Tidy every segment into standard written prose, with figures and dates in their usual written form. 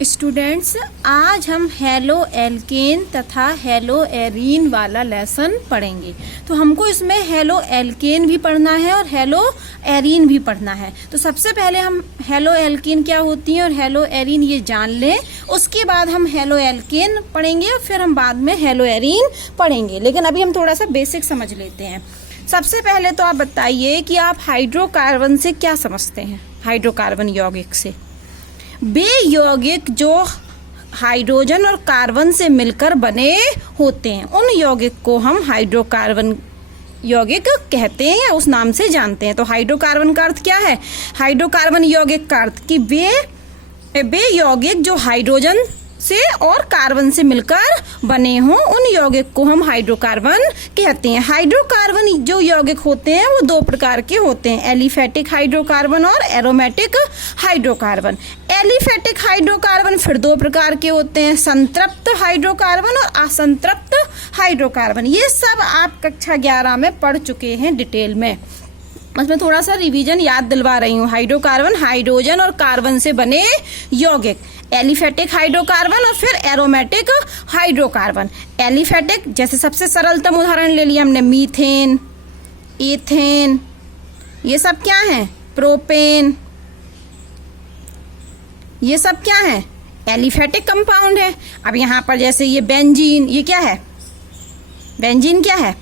Students, आज हम halo alkane तथा हेलो एरीन वाला लेसन पढ़ेंगे। तो हमको इसमें हेलो एल्केन भी पढ़ना है और हेलो एरीन भी पढ़ना है। तो सबसे पहले हम हेलो एल्केन क्या होती है और हेलो एरीन ये जान लें, उसके बाद हम हेलो एल्केन पढ़ेंगे और फिर हम बाद में हेलो एरीन पढ़ेंगे। लेकिन अभी हम थोड़ा सा बेसिक समझ लेते हैं। सबसे पहले तो आप बताइए कि आप हाइड्रोकार्बन से क्या समझते हैं। हाइड्रोकार्बन यौगिक से वे यौगिक जो हाइड्रोजन और कार्बन से मिलकर बने होते हैं, उन यौगिक को हम हाइड्रोकार्बन यौगिक कहते हैं या उस नाम से जानते हैं। तो हाइड्रोकार्बन का अर्थ क्या है? हाइड्रोकार्बन यौगिक का अर्थ कि वे यौगिक जो हाइड्रोजन से और कार्बन से मिलकर बने हों, उन यौगिक को हम हाइड्रोकार्बन कहते हैं। हाइड्रोकार्बन जो यौगिक होते हैं वो दो प्रकार के होते हैं, एलिफेटिक हाइड्रोकार्बन और एरोमेटिक हाइड्रोकार्बन। एलिफेटिक हाइड्रोकार्बन फिर दो प्रकार के होते हैं, संतृप्त हाइड्रोकार्बन और असंतृप्त हाइड्रोकार्बन। ये सब आप कक्षा 11 में पढ़ चुके हैं डिटेल में। उसमें थोड़ा सा रिवीजन याद दिलवा रही हूँ। हाइड्रोकार्बन हाइड्रोजन और कार्बन से बने यौगिक, एलिफेटिक हाइड्रोकार्बन और फिर एरोमेटिक हाइड्रोकार्बन। एलिफेटिक जैसे सबसे सरलतम उदाहरण ले लिया हमने, मीथेन, इथेन, ये सब क्या है? प्रोपेन, ये सब क्या है? एलिफेटिक कंपाउंड है। अब यहाँ पर जैसे ये बेंजीन, ये क्या है? बेंजीन क्या है?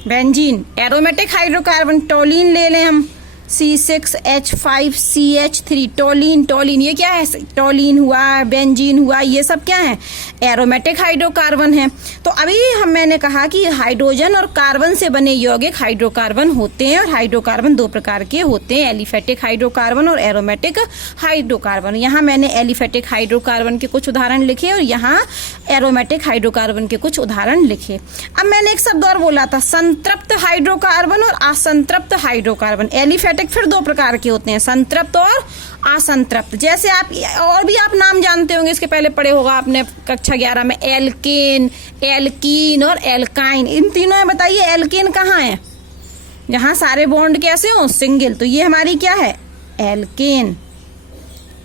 बेंजीन। एरोमेटिक हाइड्रोकार्बन टोलीन ले लें हम, C6H5CH3, टोलीन ये क्या है? टोलीन हुआ, बेंजीन हुआ, ये सब क्या है? एरोमेटिक हाइड्रोकार्बन है। तो अभी मैंने कहा कि हाइड्रोजन और कार्बन से बने यौगिक हाइड्रोकार्बन होते हैं और हाइड्रोकार्बन दो प्रकार के होते हैं, एलिफेटिक हाइड्रोकार्बन और एरोमेटिक हाइड्रोकार्बन। यहाँ मैंने एलिफेटिक हाइड्रोकार्बन के कुछ उदाहरण लिखे और यहाँ एरोमेटिक हाइड्रोकार्बन के कुछ उदाहरण लिखे। अब मैंने एक शब्द और बोला था, संतृप्त हाइड्रोकार्बन और असंतृप्त हाइड्रोकार्बन। एलिफेटिक फिर दो प्रकार के होते हैं, संतृप्त और असंतृप्त। जैसे आप और भी आप नाम जानते होंगे, इसके पहले पढ़े होगा आपने कक्षा 11 में, एल्केन, एल्कीन और एल्काइन। इन तीनों में बताइए एल्केन कहाँ है? जहां सारे बॉन्ड कैसे हो? सिंगल। तो ये हमारी क्या है? एल्केन।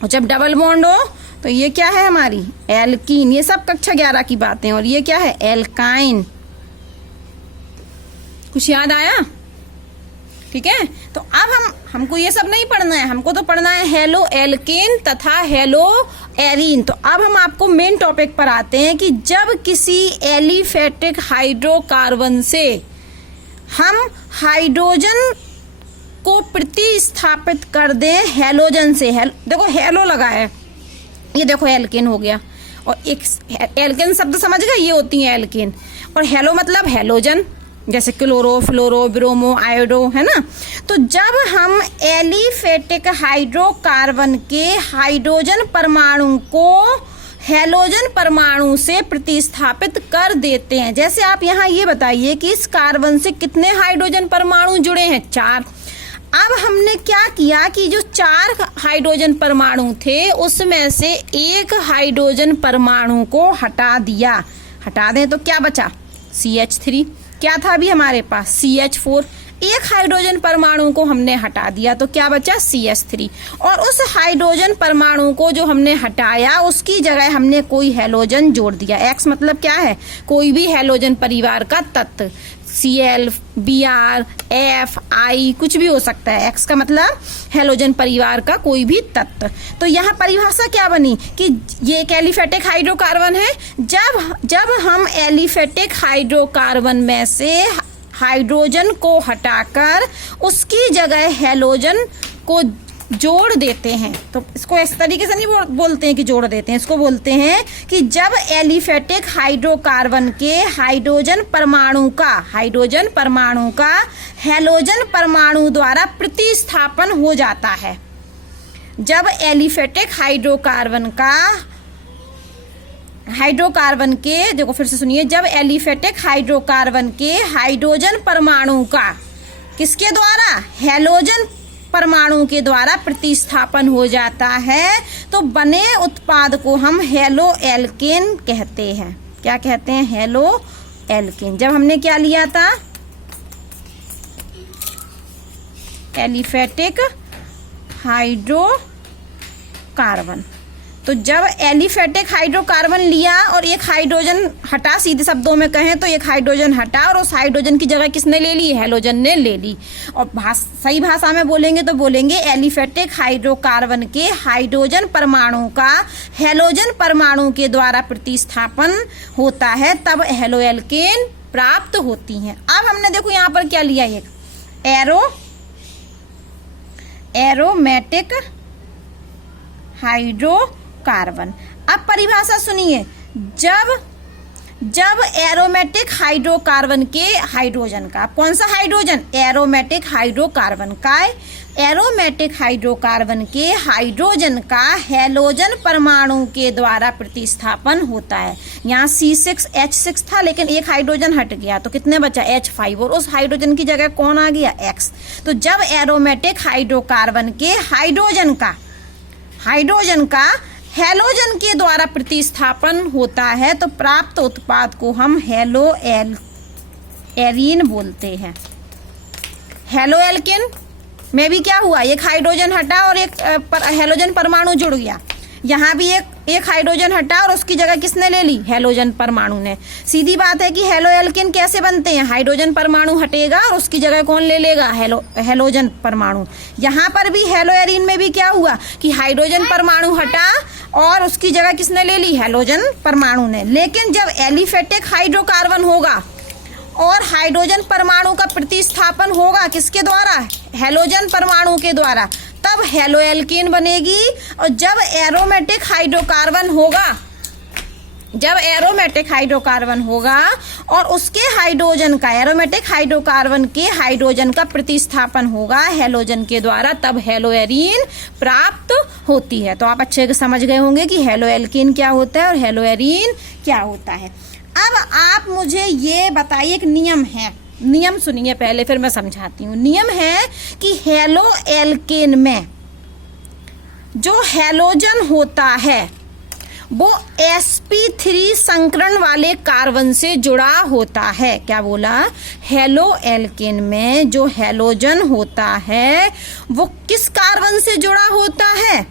और जब डबल बॉन्ड हो तो ये क्या है हमारी? एल्कीन। ये सब कक्षा 11 की बातें। और ये क्या है? एल्काइन। कुछ याद आया? ठीक है। तो अब हमको ये सब नहीं पढ़ना है, हमको तो पढ़ना है हेलो एल्केन तथा हेलो एरीन। तो अब हम आपको मेन टॉपिक पर आते हैं कि जब किसी एलिफेटिक हाइड्रोकार्बन से हम हाइड्रोजन को प्रतिस्थापित कर दें हेलोजन से, देखो हेलो लगा है, ये देखो एल्केन हो गया। और एक एल्केन शब्द समझ गए, ये होती है एल्केन। और हेलो मतलब हेलोजन, जैसे क्लोरो, फ्लोरो, ब्रोमो, आयोडो, है ना। तो जब हम एलिफेटिक हाइड्रोकार्बन के हाइड्रोजन परमाणु को हेलोजन परमाणु से प्रतिस्थापित कर देते हैं, जैसे आप यहाँ ये बताइए कि इस कार्बन से कितने हाइड्रोजन परमाणु जुड़े हैं? 4। अब हमने क्या किया कि जो 4 हाइड्रोजन परमाणु थे उसमें से एक हाइड्रोजन परमाणु को हटा दिया। हटा दें तो क्या बचा? CH3। क्या था अभी हमारे पास? CH4। एक हाइड्रोजन परमाणु को हमने हटा दिया तो क्या बचा? CH3। और उस हाइड्रोजन परमाणु को जो हमने हटाया उसकी जगह हमने कोई हेलोजन जोड़ दिया। X मतलब क्या है? कोई भी हेलोजन परिवार का तत्व, Cl, Br, F, I कुछ भी हो सकता है। X का मतलब हेलोजन परिवार का कोई भी तत्व। तो यहाँ परिभाषा क्या बनी कि ये एक एलिफेटिक हाइड्रोकार्बन है। जब हम एलिफेटिक हाइड्रोकार्बन में से हाइड्रोजन को हटाकर उसकी जगह हेलोजन को जोड़ देते हैं, तो इसको इस तरीके से नहीं बोलते हैं कि जोड़ देते हैं, इसको बोलते हैं कि जब एलिफेटिक हाइड्रोकार्बन के हाइड्रोजन परमाणु का हेलोजन परमाणु द्वारा प्रतिस्थापन हो जाता है। जब एलिफेटिक हाइड्रोकार्बन के देखो फिर से सुनिए, जब एलिफेटिक हाइड्रोकार्बन के हाइड्रोजन परमाणु का किसके द्वारा? हेलोजन परमाणु के द्वारा प्रतिस्थापन हो जाता है तो बने उत्पाद को हम हेलो एल्केन कहते हैं। क्या कहते हैं? Halo alkane. जब हमने क्या लिया था? Aliphatic hydrocarbon. तो जब एलिफेटिक हाइड्रोकार्बन लिया और एक हाइड्रोजन हटा, सीधे शब्दों में कहें तो एक हाइड्रोजन हटा और उस हाइड्रोजन की जगह किसने ले ली? हैलोजन ने ले ली। और सही भाषा में बोलेंगे तो बोलेंगे एलिफेटिक हाइड्रोकार्बन के हाइड्रोजन परमाणु का हैलोजन परमाणु के द्वारा प्रतिस्थापन होता है, तब हैलोएल्केन प्राप्त होती हैं। अब हमने देखो यहाँ पर क्या लिया, एक एरोमेटिक हाइड्रोकार्बन। अब परिभाषा सुनिए, जब एरोमेटिक हाइड्रोकार्बन के हाइड्रोजन का, कौन सा हाइड्रोजन? एरोमेटिक हाइड्रोकार्बन का, एरोमेटिक हाइड्रोकार्बन के हाइड्रोजन का हैलोजन परमाणु के द्वारा प्रतिस्थापन होता है। यहाँ C6H6 था लेकिन एक हाइड्रोजन हट गया तो कितने बचा? H5, और उस हाइड्रोजन की जगह कौन आ गया? X। तो जब एरोमेटिक हाइड्रोकार्बन के हाइड्रोजन का हैलोजन के द्वारा प्रतिस्थापन होता है तो प्राप्त उत्पाद को हम हैलोएरीन बोलते हैं। हैलोएल्केन में भी क्या हुआ? एक हाइड्रोजन हटा और एक हैलोजन परमाणु जुड़ गया। यहाँ भी एक हाइड्रोजन हटा और उसकी जगह किसने ले ली? हैलोजन परमाणु ने। सीधी बात है कि हैलोएल्केन कैसे बनते हैं? हाइड्रोजन परमाणु हटेगा और उसकी जगह कौन ले लेगा? हैलोजन परमाणु। यहाँ पर भी हैलोएरीन में भी क्या हुआ कि हाइड्रोजन परमाणु हटा और उसकी जगह किसने ले ली? हैलोजन परमाणु ने। लेकिन जब एलिफेटिक हाइड्रोकार्बन होगा और हाइड्रोजन परमाणु का प्रतिस्थापन होगा किसके द्वारा? हैलोजन परमाणु के द्वारा, तब हैलोएल्केन बनेगी। और जब एरोमेटिक हाइड्रोकार्बन होगा और उसके हाइड्रोजन का, एरोमेटिक हाइड्रोकार्बन के हाइड्रोजन का प्रतिस्थापन होगा हैलोजन के द्वारा, तब हैलोएरीन प्राप्त होती है। तो आप अच्छे से समझ गए होंगे कि हैलोएल्केन क्या होता है और हैलोएरीन क्या होता है। अब आप मुझे ये बताइए, एक नियम है, नियम सुनिए पहले फिर मैं समझाती हूँ। नियम है कि हैलोएल्केन में जो हैलोजन होता है वो sp3 संकरण वाले कार्बन से जुड़ा होता है। क्या बोला? हैलोएल्केन में जो हैलोजन होता है वो किस कार्बन से जुड़ा होता है?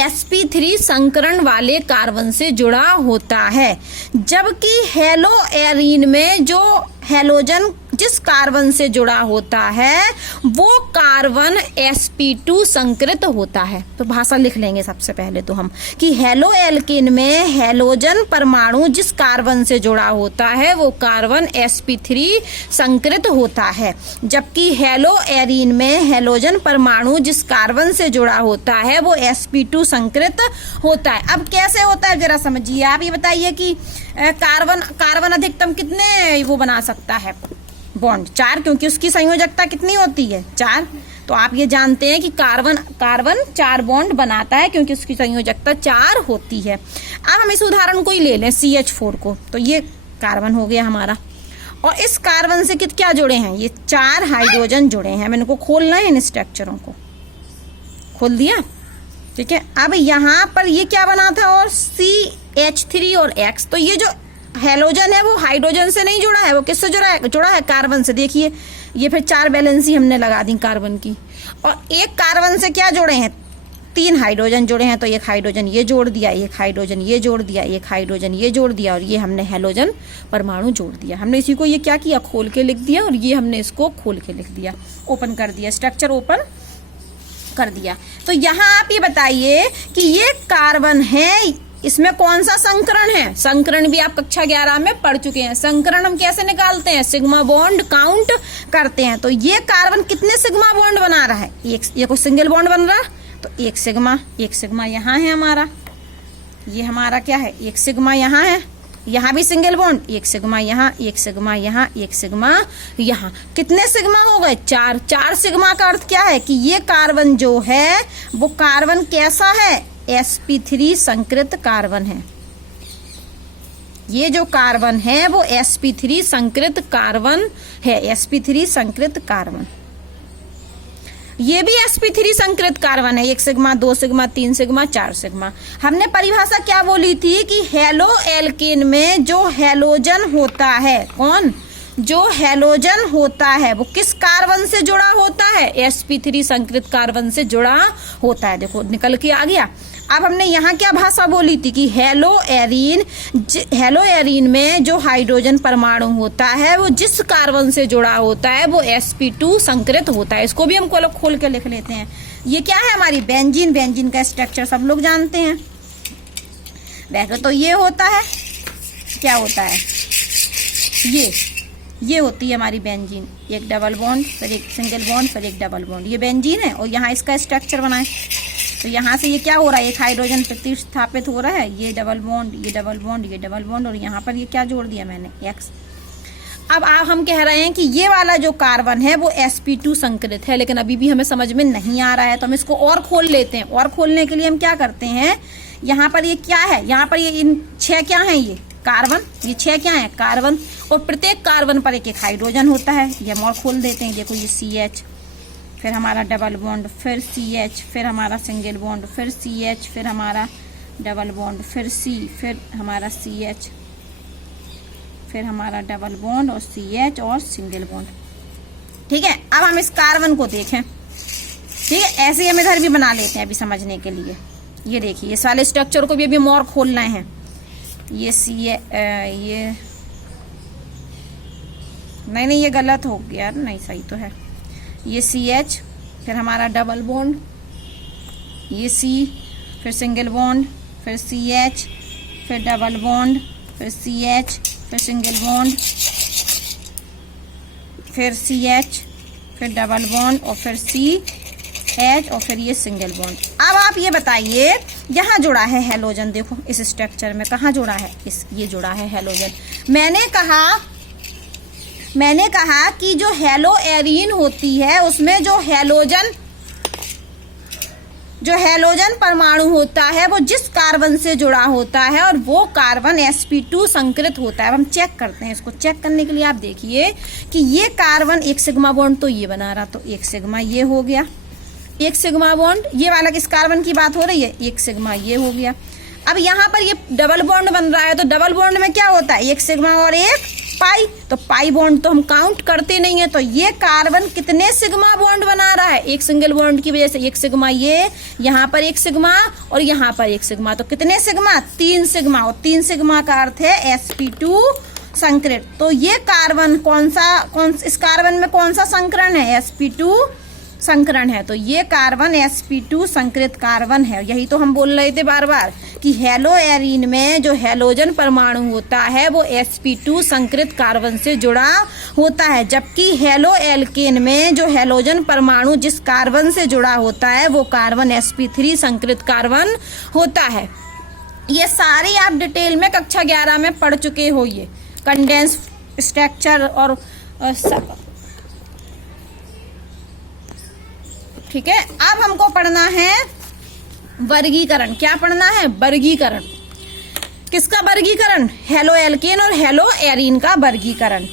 sp3 संकरण वाले कार्बन से जुड़ा होता है। जबकि हैलोएरीन में जो हैलोजन जिस कार्बन से जुड़ा होता है वो कार्बन sp2 संकृत होता है। तो भाषा लिख लेंगे सबसे पहले तो हम कि हैलोएल्केन में हैलोजन परमाणु जिस कार्बन से जुड़ा होता है वो कार्बन sp3 संकृत होता है, जबकि हैलोएरीन में हैलोजन परमाणु जिस कार्बन से जुड़ा होता है वो sp2 संकृत होता है। अब कैसे होता है जरा समझिए। आप ये बताइए कि कार्बन अधिकतम कितने वो बना सकता है बॉन्ड? 4, क्योंकि उसकी संयोजकता कितनी होती है? 4। तो आप ये जानते हैं कि कार्बन 4 बॉन्ड बनाता है क्योंकि उसकी संयोजकता 4 होती है। अब हम इस उदाहरण को ही ले लें, CH4 को। तो ये कार्बन हो गया हमारा और इस कार्बन से क्या जुड़े हैं? ये 4 हाइड्रोजन जुड़े हैं। मैंने को खोलना है, इन स्ट्रक्चरों को खोल दिया, ठीक है। अब यहाँ पर ये क्या बना था? और CH3 और X। तो ये जो हैलोजन है वो हाइड्रोजन से नहीं जुड़ा है, वो किससे जुड़ा है? कार्बन से। देखिए ये फिर 4 वैलेंसी हमने लगा दी कार्बन की। और एक कार्बन से क्या जुड़े हैं? 3 हाइड्रोजन जुड़े हैं। तो एक हाइड्रोजन ये जोड़ दिया, एक हाइड्रोजन ये जोड़ दिया, एक हाइड्रोजन ये जोड़ दिया और ये हमने हैलोजन परमाणु जोड़ दिया। हमने इसी को ये क्या किया? खोल के लिख दिया और ये हमने इसको खोल के लिख दिया, ओपन कर दिया, स्ट्रक्चर ओपन कर दिया। तो यहाँ आप ये बताइए कि ये कार्बन है, इसमें कौन सा संकरण है? संकरण भी आप कक्षा 11 में पढ़ चुके हैं। संकरण हम कैसे निकालते हैं? सिग्मा बॉन्ड काउंट करते हैं। तो ये कार्बन कितने सिग्मा बॉन्ड बना रहा है? ये कोई सिंगल बॉन्ड बन रहा है तो एक सिग्मा यहाँ है हमारा। ये हमारा क्या है? एक सिग्मा यहाँ है, यहाँ भी सिंगल बॉन्ड, एक सिग्मा यहाँ, एक सिग्मा यहाँ, एक सिग्मा यहाँ। कितने सिग्मा हो गए? 4 सिग्मा का अर्थ क्या है कि ये कार्बन जो है वो कार्बन कैसा है? sp3 संकृत कार्बन है। ये जो कार्बन है वो sp3 संकृत कार्बन है, sp3 संकृत कार्बन। ये भी sp3 संकृत कार्बन है। 1 सिग्मा, 2 सिग्मा, 3 सिग्मा, 4 सिग्मा। हमने परिभाषा क्या बोली थी कि हैलोएल्केन में जो हैलोजन होता है, कौन? जो हैलोजन होता है वो किस कार्बन से जुड़ा होता है, sp3 संकृत कार्बन से जुड़ा होता है। देखो निकल के आ गया। अब हमने यहाँ क्या भाषा बोली थी कि हेलो एरीन में जो हाइड्रोजन परमाणु होता है वो जिस कार्बन से जुड़ा होता है वो sp2 संकृत होता है। इसको भी हम खोल के लिख लेते हैं। ये क्या है हमारी बेंजीन। बेंजीन का स्ट्रक्चर सब लोग जानते हैं। वैसे तो ये होता है, क्या होता है, ये होती है हमारी बेंजीन। एक डबल बॉन्ड, फिर एक सिंगल बॉन्ड, फिर एक डबल बॉन्ड, ये बेंजीन है। और यहाँ इसका स्ट्रक्चर बनाए तो यहाँ से ये क्या हो रहा है, एक हाइड्रोजन प्रतिस्थापित हो रहा है। ये डबल बॉन्ड, ये डबल बॉन्ड, ये डबल बॉन्ड, और यहाँ पर ये क्या जोड़ दिया मैंने, एक्स। अब हम कह रहे हैं कि ये वाला जो कार्बन है वो sp2 संकृत है, लेकिन अभी भी हमें समझ में नहीं आ रहा है, तो हम इसको और खोल लेते हैं। और खोलने के लिए हम क्या करते हैं, यहाँ पर ये क्या है, यहाँ पर ये इन 6 क्या है, ये कार्बन, ये 6 क्या है, कार्बन, और प्रत्येक कार्बन पर एक एक हाइड्रोजन होता है। ये हम और खोल देते हैं। देखो ये CH, फिर हमारा डबल बॉन्ड, फिर CH, फिर हमारा सिंगल बॉन्ड, फिर CH, फिर हमारा डबल बॉन्ड, फिर C, फिर हमारा CH, फिर हमारा डबल बॉन्ड और CH और सिंगल बॉन्ड। ठीक है, अब हम इस कार्बन को देखें। ठीक है, ऐसे हम इधर भी बना लेते हैं अभी समझने के लिए। ये देखिए इस वाले स्ट्रक्चर को भी अभी और खोलना है। ये ये नहीं ये गलत हो गया, नहीं सही तो है। ये CH, फिर हमारा डबल बॉन्ड, ये C, फिर सिंगल बॉन्ड, फिर CH, फिर डबल बॉन्ड, फिर CH, फिर सिंगल बॉन्ड, फिर CH, फिर डबल बॉन्ड और फिर CH और फिर ये सिंगल बॉन्ड। अब आप ये बताइए यहाँ जुड़ा है हैलोजन। देखो इस स्ट्रक्चर में कहाँ जुड़ा है, ये जुड़ा है हैलोजन। मैंने कहा कि जो हेलो एरीन होती है उसमें जो हैलोजन परमाणु होता है वो जिस कार्बन से जुड़ा होता है और वो कार्बन sp2 संकृत होता है। अब हम चेक करते हैं। इसको चेक करने के लिए आप देखिए कि ये कार्बन एक सिग्मा बॉन्ड तो ये बना रहा, तो एक सिग्मा ये हो गया, एक सिग्मा बॉन्ड, ये वाला किस कार्बन की बात हो रही है, एक सिग्मा ये हो गया। अब यहाँ पर ये डबल बॉन्ड बन रहा है, तो डबल बॉन्ड में क्या होता है, एक सिग्मा और एक पाई, तो पाई बॉन्ड तो हम काउंट करते नहीं है। तो ये कार्बन कितने सिग्मा बॉन्ड बना रहा है, एक सिंगल बॉन्ड की वजह से एक सिग्मा, ये यहाँ पर एक सिग्मा और यहाँ पर एक सिग्मा, तो कितने सिग्मा, 3 सिग्मा, और 3 सिग्मा का अर्थ है sp2 संकृत। तो ये कार्बन इस कार्बन में कौन सा संकरण है, sp2 संकरण है। तो ये कार्बन sp2 संकृत कार्बन है। यही तो हम बोल रहे थे बार बार कि हेलो एरीन में जो हैलोजन परमाणु होता है वो sp2 संकृत कार्बन से जुड़ा होता है, जबकि हेलो एल्केन में जो हैलोजन परमाणु जिस कार्बन से जुड़ा होता है वो कार्बन sp3 संकृत कार्बन होता है। ये सारी आप डिटेल में कक्षा 11 में पढ़ चुके हो, ये कंडेंस स्ट्रक्चर और ठीक है। अब हमको पढ़ना है वर्गीकरण। क्या पढ़ना है, वर्गीकरण। किसका वर्गीकरण, हेलो एल्केन और हेलो एरीन का वर्गीकरण।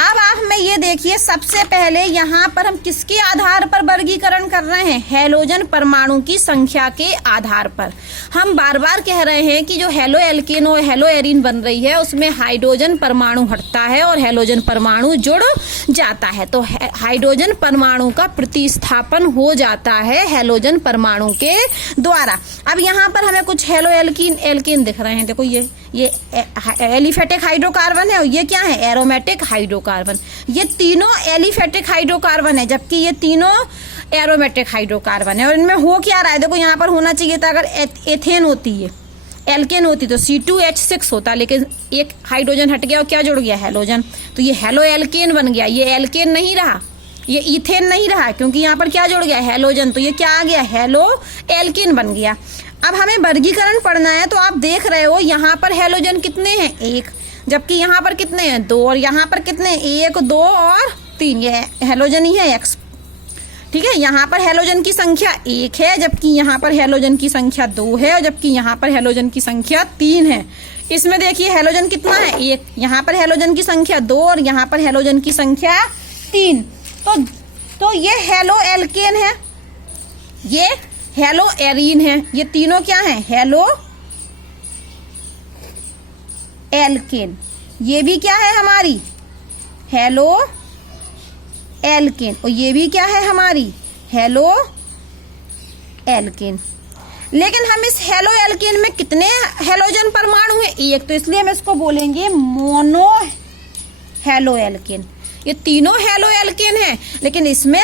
अब आप हमें ये देखिए, सबसे पहले यहाँ पर हम किसके आधार पर वर्गीकरण कर रहे हैं, हैलोजन परमाणु की संख्या के आधार पर। हम बार बार कह रहे हैं कि जो हेलो एल्केन और हेलो एरीन बन रही है उसमें हाइड्रोजन परमाणु हटता है और हैलोजन परमाणु जुड़ जाता है, तो हाइड्रोजन परमाणु का प्रतिस्थापन हो जाता है हैलोजन परमाणु के द्वारा। अब यहाँ पर हमें कुछ हेलो एल्केन दिख रहे हैं। देखो ये एलिफेटिक हाइड्रोकार्बन है और ये क्या है, एरोमेटिक हाइड्रोकार्बन। ये तीनों एलिफेटिक हाइड्रोकार्बन है, जबकि ये तीनों एरोमेटिक हाइड्रोकार्बन है। और इनमें हो क्या रहा है, देखो यहाँ पर होना चाहिए था, अगर एथेन होती है, एल्केन होती तो C2H6 होता, लेकिन एक हाइड्रोजन हट गया और क्या जुड़ गया, हैलोजन, तो ये हेलो एल्केन बन गया। ये एल्केन नहीं रहा, ये इथेन नहीं रहा, क्योंकि यहाँ पर क्या जुड़ गया, हैलोजन, तो ये क्या आ गया, हेलो एल्केन बन गया। अब हमें वर्गीकरण पढ़ना है, तो आप देख रहे हो यहाँ पर हैलोजन कितने हैं, 1, जबकि यहाँ पर कितने हैं, 2, और यहाँ पर कितने, 1, 2 और 3, ये हैलोजन ही है X। ठीक है, यहाँ पर हैलोजन की संख्या 1 है, जबकि यहाँ पर हैलोजन की संख्या 2 है, और जबकि यहाँ पर हैलोजन की संख्या 3 है। इसमें देखिए हैलोजन कितना है, 1, यहाँ पर हैलोजन की संख्या 2 और यहाँ पर हैलोजन की संख्या 3। तो ये हेलो एल्केन है, ये हेलो एरीन है, ये तीनों क्या हैं, हेलो एल्केन। ये भी क्या है हमारी हेलो एल्केन, और ये भी क्या है हमारी हेलो एल्केन। लेकिन हम इस हेलो एल्केन में कितने हेलोजन परमाणु हैं? एक, तो इसलिए हम इसको बोलेंगे मोनो हेलो एल्केन। ये तीनों हेलो एल्केन है, लेकिन इसमें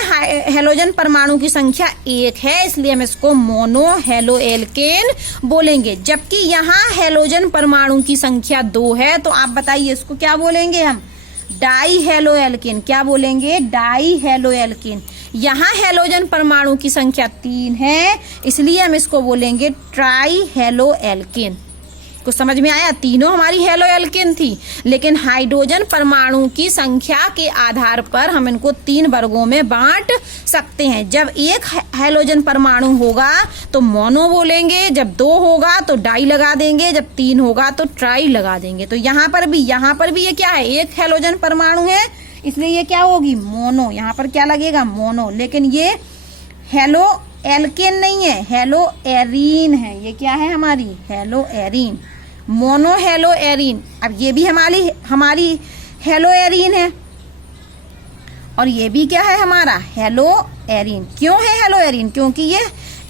हेलोजन परमाणु की संख्या एक है, इसलिए हम इसको मोनो हेलो एल्केन बोलेंगे। जबकि यहाँ हेलोजन परमाणु की संख्या 2 है, तो आप बताइए इसको क्या बोलेंगे हम? Die halo alkane. क्या बोलेंगे? Die halo alkane. यहाँ हेलोजन परमाणु की संख्या 3 है, इसलिए हम इसको बोलेंगे ट्राई हेलो एल्केन। कुछ समझ में आया? तीनों हमारी हेलो एल्केन थी, लेकिन हाइड्रोजन परमाणु की संख्या के आधार पर हम इनको 3 वर्गों में बांट सकते हैं। जब एक हेलोजन परमाणु होगा तो मोनो बोलेंगे, जब 2 होगा तो डाई लगा देंगे, जब 3 होगा तो ट्राई लगा देंगे। तो यहाँ पर भी ये क्या है? एक हेलोजन परमाणु है, इसलिए ये क्या होगी? मोनो। यहाँ पर क्या लगेगा? मोनो। लेकिन ये हेलो एल्केन नहीं है, हेलो एरीन है। ये क्या है हमारी? Hello arene, mono hello arene. अब ये भी हमारी हेलो एरीन है, और ये भी क्या है हमारा? Hello arene. क्यों है हेलो एरीन? क्योंकि ये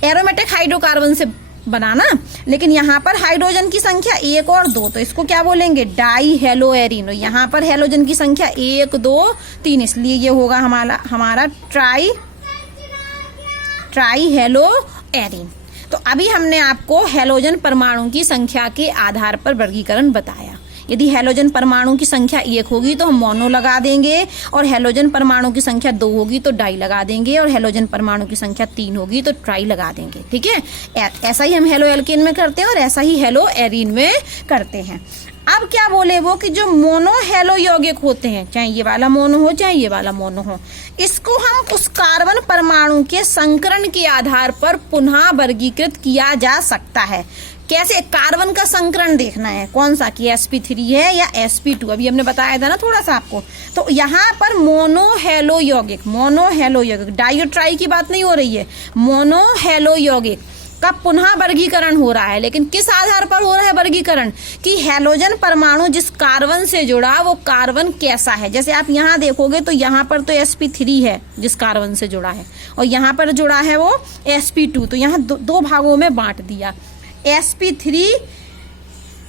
एरोमेटिक हाइड्रोकार्बन से बना ना। लेकिन यहाँ पर हाइड्रोजन की संख्या 1 और 2, तो इसको क्या बोलेंगे? Die hello arene. और यहाँ पर हेलोजन की संख्या 1, 2, 3, इसलिए ये होगा हमारा ट्राई हेलो एरीन। तो अभी हमने आपको हेलोजन परमाणु की संख्या के आधार पर वर्गीकरण बताया। यदि हेलोजन परमाणु की संख्या 1 होगी तो हम मोनो लगा देंगे, और हेलोजन परमाणु की संख्या 2 होगी तो डाई लगा देंगे, और हेलोजन परमाणु की संख्या 3 होगी तो ट्राई लगा देंगे। ठीक है, ऐसा ही हम हेलो एल्केन में करते हैं और ऐसा ही हेलो एरीन में करते हैं। अब क्या बोले वो कि जो मोनो हेलो यौगिक होते हैं, चाहे ये वाला मोनो हो चाहे ये वाला मोनो हो, इसको हम उस कार्बन परमाणु के संकरण के आधार पर पुनः वर्गीकृत किया जा सकता है। कैसे? कार्बन का संकरण देखना है, कौन सा, कि sp3 है या sp2। अभी हमने बताया था ना थोड़ा सा आपको। तो यहाँ पर मोनो हेलो यौगिक, डाई और ट्राई की बात नहीं हो रही है, मोनो हेलो यौगिक का पुनः वर्गीकरण हो रहा है। लेकिन किस आधार पर हो रहा है वर्गीकरण? कि हेलोजन परमाणु जिस कार्बन से जुड़ा वो कार्बन कैसा है। जैसे आप यहाँ देखोगे तो यहाँ पर तो sp3 है जिस कार्बन से जुड़ा है, और यहाँ पर जुड़ा है वो sp2। तो यहाँ दो भागों में बांट दिया। sp3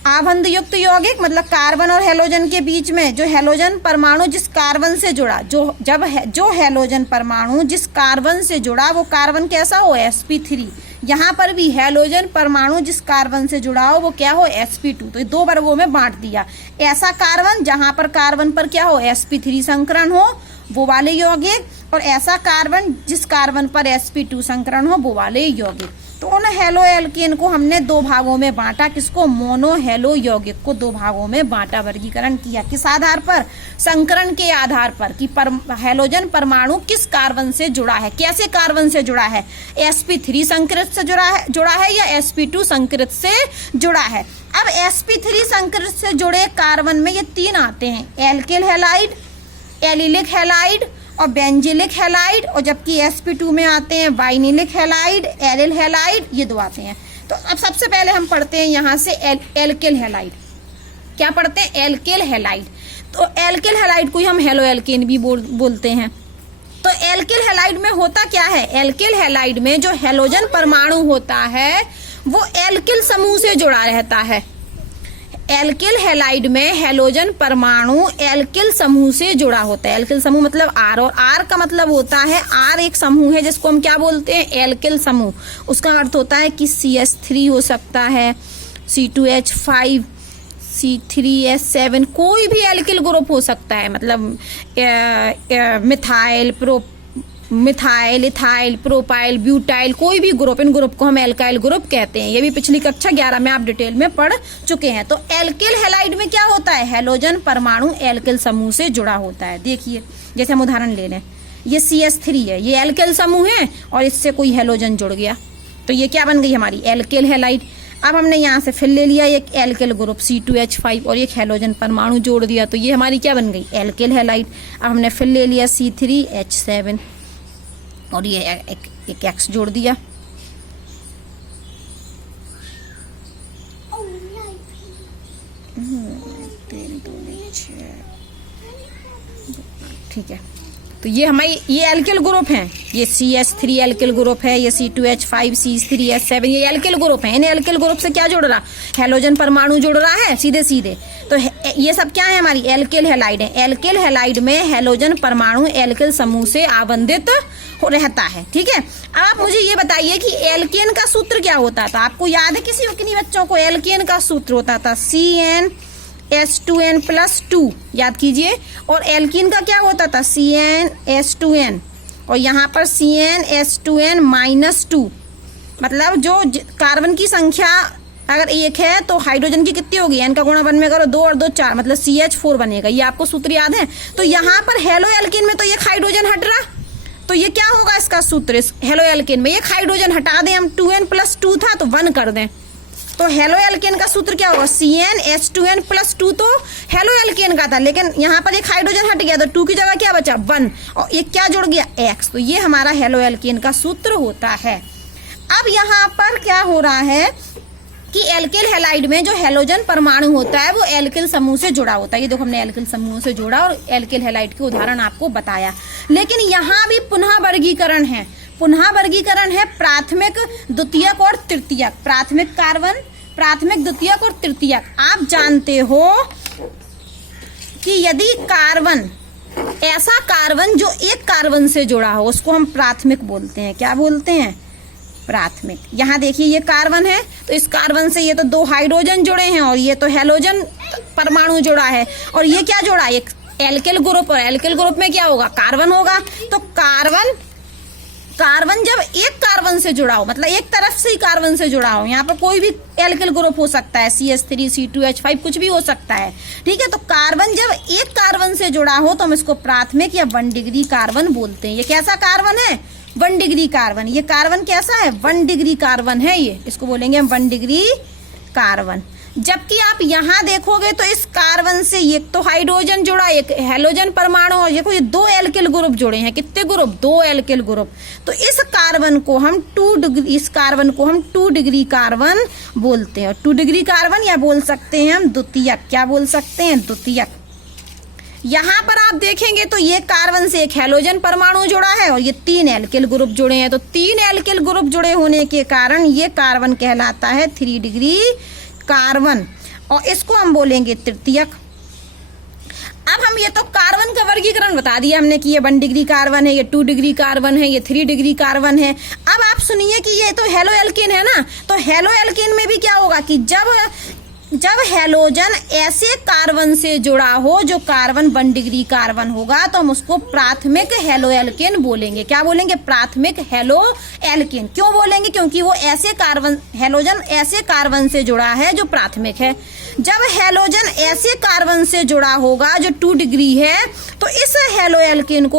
आबंध युक्त यौगिक, मतलब कार्बन और हेलोजन के बीच में जो हेलोजन परमाणु जिस कार्बन से जुड़ा, जो हेलोजन परमाणु जिस कार्बन से जुड़ा वो कार्बन कैसा हो? sp3। यहाँ पर भी हेलोजन परमाणु जिस कार्बन से जुड़ा हो वो क्या हो? sp2। तो 2 वर्गों में बांट दिया। ऐसा कार्बन जहाँ पर कार्बन पर क्या हो? sp3 संकरण हो, वो वाले यौगिक, और ऐसा कार्बन जिस कार्बन पर sp2 संकरण हो, वो वाले यौगिक। तो उन हेलो एल्केन को हमने 2 भागों में बांटा। किसको? मोनो हेलो यौगिक को 2 भागों में बांटा, वर्गीकरण किया। किस आधार पर? संकरण के आधार पर, कि हेलोजन परमाणु किस कार्बन से जुड़ा है, कैसे कार्बन से जुड़ा है, sp3 संकरित से जुड़ा है या sp2 संकरित से जुड़ा है। अब sp3 संकरित से जुड़े कार्बन में ये 3 आते हैं, एल्किल हैलाइड, एलिलिक हैलाइड और बेंजिलिक हैलाइड, और जबकि sp2 में आते हैं वाइनिलिक हैलाइड, एरिल हैलाइड, ये 2 आते हैं। तो अब सबसे पहले हम पढ़ते हैं यहाँ से एल्किल हैलाइड। क्या पढ़ते हैं? Alkyl halide. तो एल्किल हैलाइड को ही हम हेलो एल्केन भी बोलते हैं। तो एल्किल हैलाइड में होता क्या है? एल्किल हैलाइड में जो हेलोजन परमाणु होता है वो एल्किल समूह से जुड़ा रहता है। एल्किल हैलाइड में हेलोजन परमाणु एल्किल समूह से जुड़ा होता है। एल्किल समूह मतलब R, और R का मतलब होता है, R एक समूह है जिसको हम क्या बोलते हैं? एल्किल समूह। उसका अर्थ होता है कि CH3 हो सकता है, C2H5, C3H7, कोई भी एल्किल ग्रुप हो सकता है। मतलब मिथाइल, इथाइल, प्रोपाइल, ब्यूटाइल, कोई भी ग्रुप, इन ग्रुप को हम एल्काइल ग्रुप कहते हैं। ये भी पिछली कक्षा 11 में आप डिटेल में पढ़ चुके हैं। तो एल्किल हैलाइड में क्या होता है? हेलोजन परमाणु एल्किल समूह से जुड़ा होता है। देखिए, जैसे हम उदाहरण ले लें, ये CH3 है, ये एल्किल समूह है और इससे कोई हेलोजन जुड़ गया, तो ये क्या बन गई? हमारी एल्किल हैलाइड। अब हमने यहाँ से फिर ले लिया एक एल्किल ग्रुप C2H5 और एक हेलोजन परमाणु जोड़ दिया, तो ये हमारी क्या बन गई? Alkyl halide. अब हमने फिर ले लिया C3H7 और ये एक X जोड़ दिया। ठीक है, तो ये हमारी ये एल्किल ग्रुप हैं, ये CH3 एल्किल ग्रुप है, ये C2H5 C3H7 ये एल्किल ग्रुप है। इन एल्किल ग्रुप से क्या जुड़ रहा, हैलोजन परमाणु जुड़ रहा है सीधे सीधे। तो ये सब क्या है, हमारी एल्किल हैलाइड है। एल्किल हैलाइड में हैलोजन परमाणु एल्किल समूह से आबंधित रहता है। ठीक है, अब आप मुझे ये बताइए कि एल्केन का सूत्र क्या होता था। आपको याद है किसी बच्चों को एल्केन का सूत्र होता था CnH2n+2, याद कीजिए। और एल्कीन का क्या होता था, CnH2n, और यहाँ पर CnH2n-2। मतलब जो कार्बन की संख्या अगर 1 है तो हाइड्रोजन की कितनी होगी, n का गुणा 1 में करो 2 और 2 4, मतलब CH4 बनेगा। ये आपको सूत्र याद है। तो यहाँ पर हेलो एल्कीन में तो एक हाइड्रोजन हट रहा, तो ये क्या होगा इसका सूत्र, हेलो एल्केन में एक हाइड्रोजन हटा दें हम, 2n+2 था तो 1 कर दें, तो हेलो एल्केन का सूत्र क्या होगा, CnH2n+2। तो हेलो एल्केन का था, लेकिन यहाँ पर एक हाइड्रोजन हट गया तो 2 की जगह क्या बचा, 1, और एक क्या जुड़ गया, X। तो ये हमारा हेलो एल्केन का सूत्र होता है। अब यहाँ पर क्या हो रहा है कि एल्किल हैलाइड में जो हैलोजन परमाणु होता है वो एल्किल समूह से जुड़ा होता है। ये देखो हमने एल्किल समूह से जोड़ा और एल्किल हैलाइड के उदाहरण आपको बताया। लेकिन यहाँ भी पुनः वर्गीकरण है, पुनः वर्गीकरण है प्राथमिक, द्वितीयक और तृतीयक। प्राथमिक कार्बन, प्राथमिक, द्वितीयक और तृतीयक। आप जानते हो कि यदि कार्बन, ऐसा कार्बन जो एक कार्बन से जुड़ा हो उसको हम प्राथमिक बोलते हैं। क्या बोलते हैं, प्राथमिक। यहाँ देखिए ये कार्बन है तो इस कार्बन से ये तो 2 हाइड्रोजन जुड़े हैं और ये तो हैलोजन परमाणु जुड़ा है, और ये क्या जुड़ा है, एक एल्किल ग्रुप, और एल्किल ग्रुप में क्या होगा, कार्बन होगा। तो कार्बन, कार्बन जब एक कार्बन से जुड़ा हो, मतलब एक तरफ से ही कार्बन से जुड़ा हो, यहाँ पर कोई भी एल्किल ग्रुप हो सकता है, CH3 C2H5 कुछ भी हो सकता है। ठीक है, तो कार्बन जब एक कार्बन से जुड़ा हो तो हम इसको प्राथमिक या 1 डिग्री कार्बन बोलते हैं। ये कैसा कार्बन है, 1 डिग्री कार्बन। ये कार्बन कैसा है, 1 डिग्री कार्बन है ये, इसको बोलेंगे हम 1 डिग्री कार्बन। जबकि आप यहाँ देखोगे तो इस कार्बन से एक तो हाइड्रोजन जुड़ा, एक हैलोजन परमाणु, और देखो ये 2 एल्किल ग्रुप जुड़े हैं। कितने ग्रुप, 2 एल्किल ग्रुप। तो इस कार्बन को हम 2 डिग्री, इस कार्बन को हम 2 डिग्री कार्बन बोलते हैं। 2 डिग्री कार्बन या बोल सकते हैं हम द्वितीयक। क्या बोल सकते हैं, द्वितीयक। यहाँ पर आप देखेंगे तो ये कार्बन से एक हैलोजन परमाणु जुड़ा है और ये 3 एल्किल ग्रुप जुड़े हैं। तो 3 एल्किल ग्रुप जुड़े होने के कारण ये कार्बन कहलाता है 3 डिग्री कार्बन, और इसको हम बोलेंगे तृतीयक। अब हम ये तो कार्बन का वर्गीकरण बता दिया हमने कि ये 1 डिग्री कार्बन है, ये 2 डिग्री कार्बन है, ये 3 डिग्री कार्बन है। अब आप सुनिए कि ये तो हेलो एल्केन है ना, तो हेलो एल्केन में भी क्या होगा कि जब हैलोजन ऐसे कार्बन से जुड़ा हो जो कार्बन 1 डिग्री कार्बन होगा तो हम उसको प्राथमिक हेलो एल्केन बोलेंगे। क्या बोलेंगे, प्राथमिक हेलो एल्केन। क्यों बोलेंगे, क्योंकि वो ऐसे कार्बन, हैलोजन ऐसे कार्बन से जुड़ा है जो प्राथमिक है। जब हैलोजन ऐसे कार्बन से जुड़ा होगा जो 2 डिग्री है तो इस हेलो एल्केन को